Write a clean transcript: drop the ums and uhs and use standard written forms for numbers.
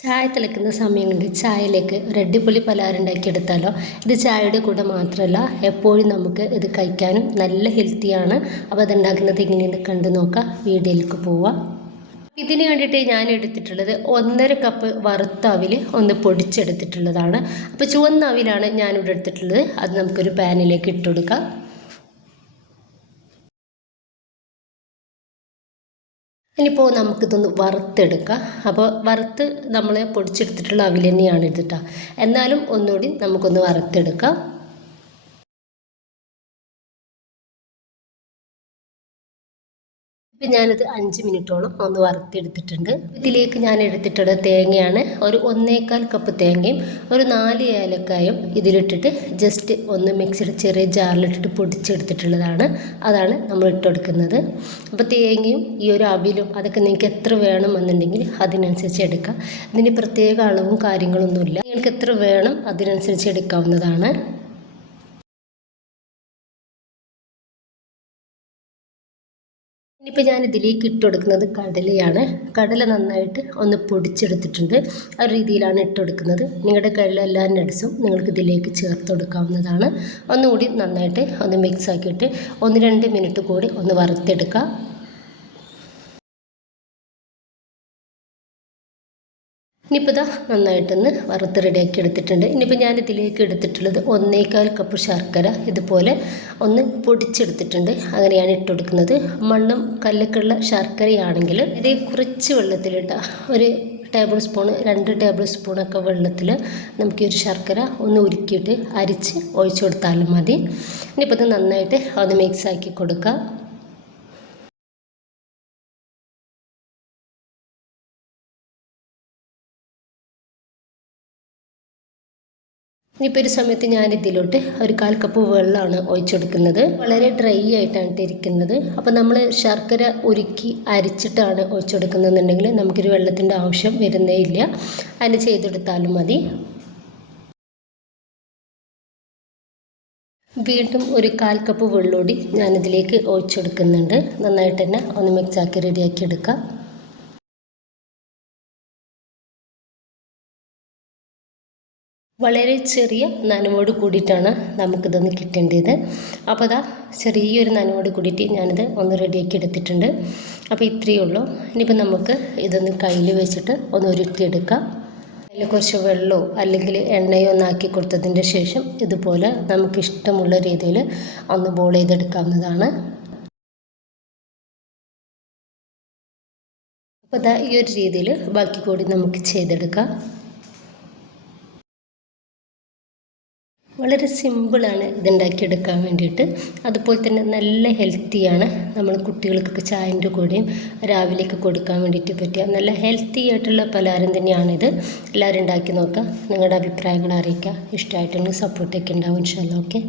ചായ തിളക്കുന്ന സമയം കൊണ്ട് ചായയിലേക്ക് ഒരു അടിപൊളി പലഹാരം ഉണ്ടാക്കിയെടുത്താലോ. ഇത് ചായയുടെ കൂടെ മാത്രമല്ല, എപ്പോഴും നമുക്ക് ഇത് കഴിക്കാനും നല്ല ഹെൽത്തിയാണ്. അപ്പോൾ അതുണ്ടാക്കുന്നത് എങ്ങനെയെന്ന് കണ്ടു നോക്കാം. വീഡിയോയിലേക്ക് പോവാം. ഇതിന് വേണ്ടിയിട്ട് ഞാൻ എടുത്തിട്ടുള്ളത് 1.5 കപ്പ് വറുത്ത അവിൽ ഒന്ന് പൊടിച്ചെടുത്തിട്ടുള്ളതാണ്. അപ്പോൾ ചുവന്ന അവിലാണ് ഞാനിവിടെ എടുത്തിട്ടുള്ളത്. അത് നമുക്കൊരു പാനിലേക്ക് ഇട്ട് കൊടുക്കാം. ഇനിയിപ്പോൾ നമുക്കിതൊന്ന് വറുത്തെടുക്കാം. അപ്പോൾ വറുത്ത് നമ്മൾ പൊടിച്ചെടുത്തിട്ടുള്ള അവിൽ തന്നെയാണ് ഇത്. എന്നാലും ഒന്നുകൂടി നമുക്കൊന്ന് വറുത്തെടുക്കാം. ഇപ്പം ഞാനിത് 5 മിനിറ്റോളം ഒന്ന് വറുത്തെടുത്തിട്ടുണ്ട്. ഇതിലേക്ക് ഞാൻ എടുത്തിട്ടുള്ള തേങ്ങയാണ് ഒരു 1.25 കപ്പ് തേങ്ങയും ഒരു 4 ഏലക്കായും ഇതിലിട്ടിട്ട് ജസ്റ്റ് ഒന്ന് മിക്സിയുടെ ചെറിയ ജാറിലിട്ടിട്ട് പൊടിച്ചെടുത്തിട്ടുള്ളതാണ്. അതാണ് നമ്മൾ ഇട്ടുകൊടുക്കുന്നത്. അപ്പോൾ തേങ്ങയും ഈ ഒരു അവിലും അതൊക്കെ നിങ്ങൾക്ക് എത്ര വേണമെന്നുണ്ടെങ്കിൽ അതിനനുസരിച്ച് എടുക്കാം. ഇതിന് പ്രത്യേക അളവും കാര്യങ്ങളൊന്നുമില്ല. നിങ്ങൾക്ക് എത്ര വേണം അതിനനുസരിച്ച് എടുക്കാവുന്നതാണ്. ഇനിയിപ്പോൾ ഞാൻ ഇതിലേക്ക് ഇട്ട് കൊടുക്കുന്നത് കടലയാണ്. കടല നന്നായിട്ട് ഒന്ന് പൊടിച്ചെടുത്തിട്ടുണ്ട്. ആ രീതിയിലാണ് ഇട്ട് കൊടുക്കുന്നത്. നിങ്ങളുടെ കയ്യിലുള്ള എല്ലാ നട്ട്സും നിങ്ങൾക്ക് ഇതിലേക്ക് ചേർത്ത് കൊടുക്കാവുന്നതാണ്. ഒന്നുകൂടി നന്നായിട്ട് ഒന്ന് മിക്സ് ആക്കിയിട്ട് 1-2 മിനിറ്റ് കൂടി ഒന്ന് വറുത്തെടുക്കുക. ഇനിയിപ്പോൾ ഇതാ നന്നായിട്ടൊന്ന് വറുത്ത് റെഡിയാക്കി എടുത്തിട്ടുണ്ട്. ഇനിയിപ്പോൾ ഞാൻ ഇതിലേക്ക് എടുത്തിട്ടുള്ളത് 1.25 കപ്പ് ശർക്കര ഇതുപോലെ ഒന്ന് പൊടിച്ചെടുത്തിട്ടുണ്ട്. അങ്ങനെയാണ് ഇട്ട് കൊടുക്കുന്നത്. മണ്ണും കല്ലൊക്കെയുള്ള ശർക്കരയാണെങ്കിൽ ഇത് കുറച്ച് വെള്ളത്തിലിട്ട ഒരു 2 ടേബിൾ സ്പൂണൊക്കെ വെള്ളത്തിൽ നമുക്ക് ഈ ഒരു ശർക്കര ഒന്ന് ഉരുക്കിയിട്ട് അരിച്ച് ഒഴിച്ചു കൊടുത്താലും മതി. ഇനിയിപ്പോൾ ഇത് നന്നായിട്ട് ഒന്ന് മിക്സ് ആക്കി കൊടുക്കുക. ഇനിയിപ്പോൾ ഒരു സമയത്ത് ഞാൻ ഇതിലോട്ട് ഒരു 1/4 കപ്പ് വെള്ളമാണ് ഒഴിച്ചെടുക്കുന്നത്. വളരെ ഡ്രൈ ആയിട്ടാണ് ഇരിക്കുന്നത്. അപ്പോൾ നമ്മൾ ശർക്കര ഉരുക്കി അരിച്ചിട്ടാണ് ഒഴിച്ചെടുക്കുന്നതെന്നുണ്ടെങ്കിൽ നമുക്കൊരു വെള്ളത്തിൻ്റെ ആവശ്യം വരുന്നേ ഇല്ല. അതിന് ചെയ്തെടുത്താലും മതി. വീണ്ടും ഒരു 1/4 കപ്പ് വെള്ളമൂടി ഞാനിതിലേക്ക് ഒഴിച്ചെടുക്കുന്നുണ്ട്. നന്നായിട്ട് തന്നെ ഒന്ന് മിക്സാക്കി റെഡിയാക്കി എടുക്കാം. വളരെ ചെറിയ നനവോട് കൂടിയിട്ടാണ് നമുക്കിതൊന്ന് കിട്ടേണ്ടത്. അപ്പോൾ അതാ ചെറിയൊരു നനവോട് കൂടിയിട്ട് ഞാനിത് ഒന്ന് റെഡിയാക്കി എടുത്തിട്ടുണ്ട്. അപ്പോൾ ഇത്രയേ ഉള്ളൂ. ഇനിയിപ്പോൾ നമുക്ക് ഇതൊന്ന് കയ്യിൽ വെച്ചിട്ട് ഒന്ന് ഉരുട്ടിയെടുക്കാം. അതിൽ കുറച്ച് വെള്ളമോ അല്ലെങ്കിൽ എണ്ണയോ ഒന്നാക്കി കൊടുത്തതിൻ്റെ ശേഷം ഇതുപോലെ നമുക്കിഷ്ടമുള്ള രീതിയിൽ ഒന്ന് ബോൾ ചെയ്തെടുക്കാവുന്നതാണ്. അപ്പോൾ അതാ ഈ ഒരു രീതിയിൽ ബാക്കി കൂടി നമുക്ക് ചെയ്തെടുക്കാം. വളരെ സിമ്പിളാണ് ഇതുണ്ടാക്കിയെടുക്കാൻ വേണ്ടിയിട്ട്. അതുപോലെ തന്നെ നല്ല ഹെൽത്തിയാണ്. നമ്മൾ കുട്ടികൾക്കൊക്കെ ചായൻ്റെ കൂടെയും രാവിലെയൊക്കെ കൊടുക്കാൻ വേണ്ടിയിട്ട് പറ്റിയ നല്ല ഹെൽത്തി ആയിട്ടുള്ള പലഹാരം തന്നെയാണിത്. എല്ലാവരും ഉണ്ടാക്കി നോക്കുക. നിങ്ങളുടെ അഭിപ്രായങ്ങൾ അറിയിക്കുക. ഇഷ്ടമായിട്ടുണ്ടെങ്കിൽ സപ്പോർട്ടൊക്കെ ഉണ്ടാവും. ഇൻഷാല്ലാ. ഓക്കെ.